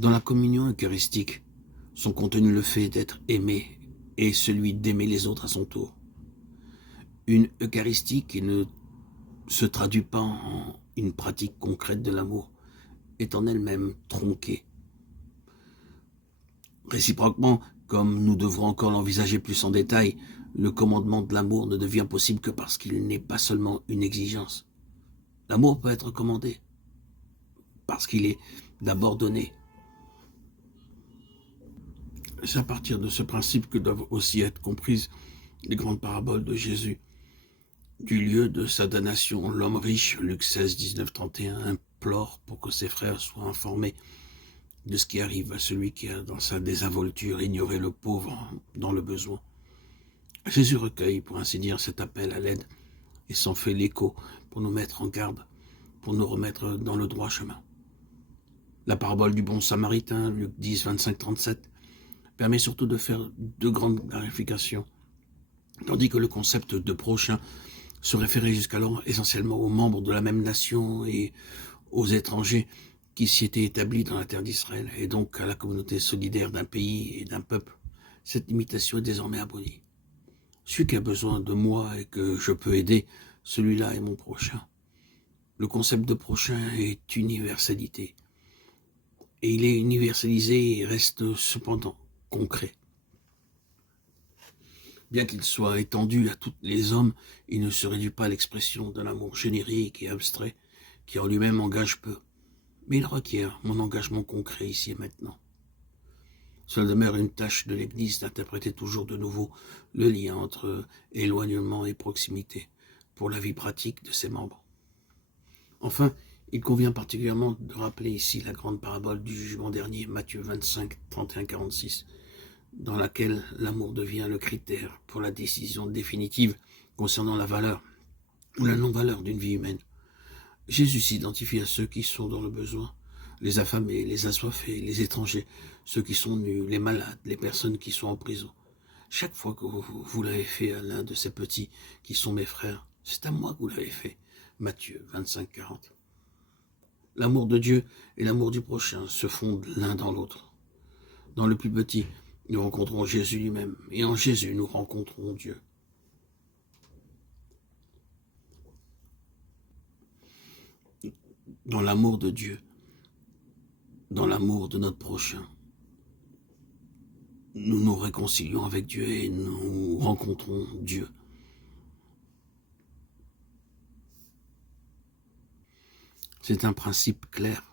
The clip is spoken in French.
Dans la communion eucharistique, sont contenus le fait d'être aimé et celui d'aimer les autres à son tour. Une Eucharistie qui ne se traduit pas en une pratique concrète de l'amour est en elle-même tronquée. Réciproquement, comme nous devrons encore l'envisager plus en détail, le commandement de l'amour ne devient possible que parce qu'il n'est pas seulement une exigence. L'amour peut être commandé parce qu'il est d'abord donné. C'est à partir de ce principe que doivent aussi être comprises les grandes paraboles de Jésus. Du lieu de sa damnation, l'homme riche, Luc 16, 19, 31, implore pour que ses frères soient informés de ce qui arrive à celui qui a, dans sa désinvolture, ignoré le pauvre dans le besoin. Jésus recueille, pour ainsi dire, cet appel à l'aide et s'en fait l'écho pour nous mettre en garde, pour nous remettre dans le droit chemin. La parabole du bon samaritain, Luc 10, 25, 37, permet surtout de faire de grandes clarifications, tandis que le concept de prochain se référait jusqu'alors essentiellement aux membres de la même nation et aux étrangers qui s'y étaient établis dans la terre d'Israël, et donc à la communauté solidaire d'un pays et d'un peuple. Cette limitation est désormais abolie. Celui qui a besoin de moi et que je peux aider, celui-là est mon prochain. Le concept de prochain est universalité. Et il est universalisé et reste cependant concret. Bien qu'il soit étendu à tous les hommes, il ne se réduit pas à l'expression d'un amour générique et abstrait qui en lui-même engage peu. Mais il requiert mon engagement concret ici et maintenant. Cela demeure une tâche de l'Église d'interpréter toujours de nouveau le lien entre éloignement et proximité pour la vie pratique de ses membres. Enfin, il convient particulièrement de rappeler ici la grande parabole du jugement dernier, Matthieu 25, 31-46, dans laquelle l'amour devient le critère pour la décision définitive concernant la valeur ou la non-valeur d'une vie humaine. Jésus s'identifie à ceux qui sont dans le besoin, les affamés, les assoiffés, les étrangers, ceux qui sont nus, les malades, les personnes qui sont en prison. Chaque fois que vous l'avez fait à l'un de ces petits qui sont mes frères, c'est à moi que vous l'avez fait. Matthieu 25, 40. L'amour de Dieu et l'amour du prochain se fondent l'un dans l'autre. Dans le plus petit, nous rencontrons Jésus lui-même, et en Jésus, nous rencontrons Dieu. Dans l'amour de Dieu, dans l'amour de notre prochain, nous nous réconcilions avec Dieu et nous rencontrons Dieu. C'est un principe clair